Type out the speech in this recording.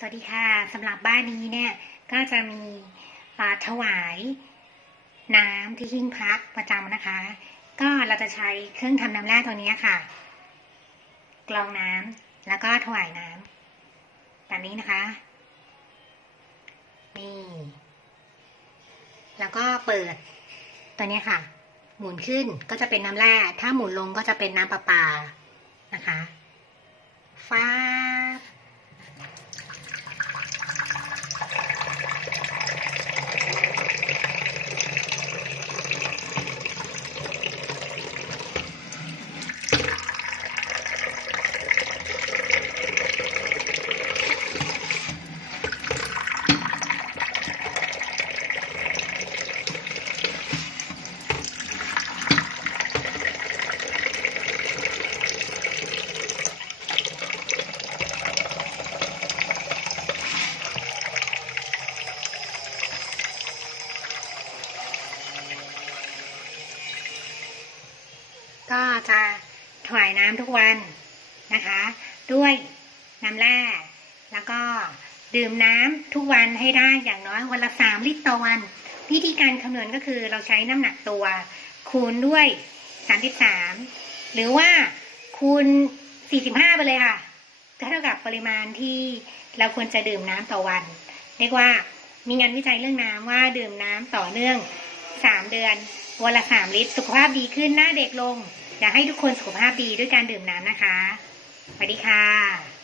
สวัสดีค่ะสำหรับบ้านนี้เนี่ยก็จะมีอ่าถวายน้ำที่หิ้งพระประจำนะคะ ก็เราจะใช้เครื่องทำน้ำแร่ตัวนี้ค่ะ กรองน้ำแล้วก็ถวายน้ำแบบนี้นะคะนี่แล้วก็เปิดตัวนี้ค่ะ หมุนขึ้นก็จะเป็นน้ำแร่ถ้าหมุนลงก็จะเป็นน้ำประปานะคะฟ้า ก็จะถวายน้ำทุกวันนะคะ ด้วยน้ำแร่แล้วก็ดื่มน้ำทุกวันให้ได้อย่างน้อยวันละสามลิตรต่อวัน วิธีการคำนวณก็คือเราใช้น้ำหนักตัว คูณด้วยสามสิบสามหรือว่าคูณสี่สิบห้าไปเลยค่ะก็เท่ากับปริมาณที่เราควรจะดื่มน้ำต่อวัน เรียกว่ามีงานวิจัยเรื่องน้ำว่าดื่มน้ำต่อเนื่อง สามเดือน วันละสามลิตร สุขภาพดีขึ้นหน้าเด็กลง อยากให้ทุกคนสุขภาพดีด้วยการดื่มน้ำนะคะสวัสดีค่ะ